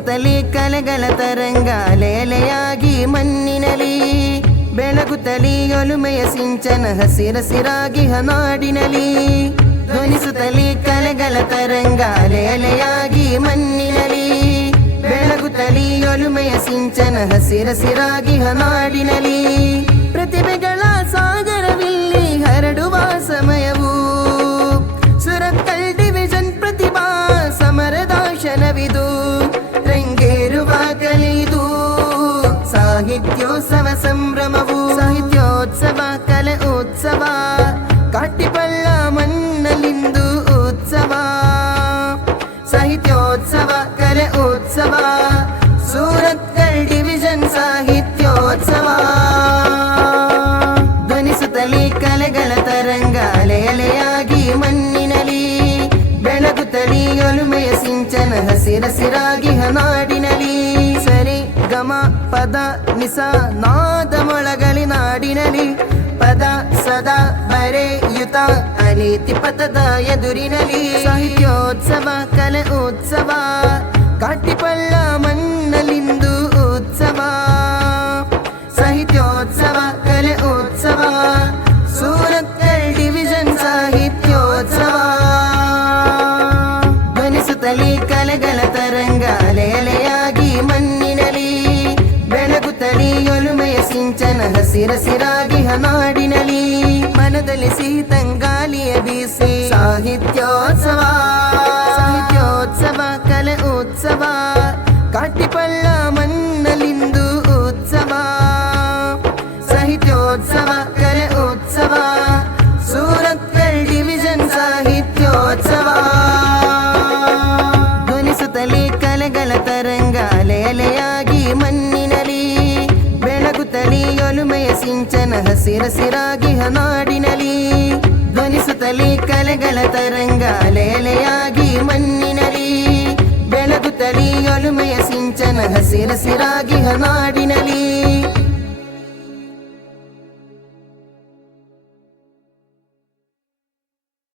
ಧ್ವನಿಸುತ್ತಲೇ ಕಲೆಗಳ ತರಂಗ ಅಲೆಯಾಗಿ ಮಣ್ಣಿನಲಿ ಬೆಳಗುತ್ತಲೇ ಒಲುಮೆಯ ಸಿಂಚನ ಹಸಿರಾಗಿ ನಾಡಿನಲಿ ಧ್ವನಿಸುತ್ತಲೇ ಕಲೆಗಳ ತರಂಗ ಅಲೆಯಾಗಿ ಮಣ್ಣಿನಲಿ ಬೆಳಗುತ್ತಲೇ ಒಲುಮೆಯ ಸಿಂಚನ ಹಸಿರಾಗಿ ನಾಡಿನಲಿ ಪ್ರತಿಭೆಗಳ ಸಾಗರವಿಲ್ಲಿ ಹರಡುವ ಸಮಯವು ಸುರತ್ಕಲ್ ಡಿವಿಷನ್ ಪ್ರತಿಭಾ ಸಮರದ ಕ್ಷಣವಿದು ರಂಗೇರುವ ಕಲೆಯಿದು ಸಾಹಿತ್ಯೋತ್ಸವ ಸಂಭ್ರಮವು ಸಾಹಿತ್ಯೋತ್ಸವ ಕಲೆ ಉತ್ಸವ ಕಾಟಿಪಳ್ಳ ಮಣ್ಣಲಿಂದು ಉತ್ಸವ ಸಾಹಿತ್ಯೋತ್ಸವ ಕಲೆ ಉತ್ಸವ ಸೂರತ್ಕಲ್ ಡಿವಿಷನ್ ಸಾಹಿತ್ಯೋತ್ಸವ ಧ್ವನಿಸುತ್ತಲೇ ಕಲೆಗಳ ತರಂಗ ಅಲೆಯಾಗಿ ಮಣ್ಣಿನಲಿ ಬೆಳಗುತ್ತಲೇ ಒಲುಮೆಯ ಸಿಂಚನ ಹಸಿರಾಗಿ ನಾಡಿನಲಿ ಸರಿ ಗಮ ಪದ ನಿಸ ನಾದ ಮೊಳಗಲಿ ನಾಡಿನಲಿ ಪದ ಸದಾ ಬರೆಯುತ ಅನೀತಿ ಪಥದ ಎದುರಿನಲಿ ಸಾಹಿತ್ಯೋತ್ಸವ ಕಲೆ ಉತ್ಸವ ಕಾಟಿಪಳ್ಳ ಮಣ್ಣಲಿಂದು ಉತ್ಸವ ಸಾಹಿತ್ಯೋತ್ಸವ ಕಲೆ ಉತ್ಸವ ಸೂರತ್ಕಲ್ ಡಿವಿಷನ್ ಸಾಹಿತ್ಯೋತ್ಸವ ಧ್ವನಿಸುತ್ತಲೇ ಕಲೆಗಳ ತರಂಗ ಅಲೆಯಾಗಿ ಮಣ್ಣಿನಲಿ ಬೆಳಗುತ್ತಲೇ ಒಲುಮೆಯ ಸಿಂಚನ ಹಸಿರಾಗಿ ನಾಡಿನಲಿ ಮನದಲ್ಲಿ ಸಿಹಿ ತಂಗಾಲಿಯ ಬೀಸಿ ಸಾಹಿತ್ಯೋತ್ಸವ ಸಾಹಿತ್ಯೋತ್ಸವ ಕಲೆ ಉತ್ಸವ ಕಾಟಿಪಳ್ಳ ಮಣ್ಣಲಿಂದು ಉತ್ಸವ ಸಾಹಿತ್ಯೋತ್ಸವ ಕಲೆ ಉತ್ಸವ ಸೂರತ್ಕಲ್ ಡಿವಿಷನ್ ಸಾಹಿತ್ಯೋತ್ಸವ ಧ್ವನಿಸುತ್ತಲೇ ಕಲೆಗಳ ತರಂಗ ಅಲೆಯಾಗಿ ಮಣ್ಣಿನಲಿ ಬೆಳಗುತ್ತಲೇ ಒಲುಮೆಯ ಸಿಂಚನ ಹಸಿರಾಗಿ ನಾಡಿನಲಿ ಧ್ವನಿಸುತ್ತಲೇ ಕಲೆಗಳ ತರಂಗ ಅಲೆಯಾಗಿ ಮಣ್ಣಿನಲಿ ಬೆಳಗುತ್ತಲೇ ಒಲುಮೆಯ ಸಿಂಚನ ಹಸಿರಾಗಿ ನಾಡಿನಲಿ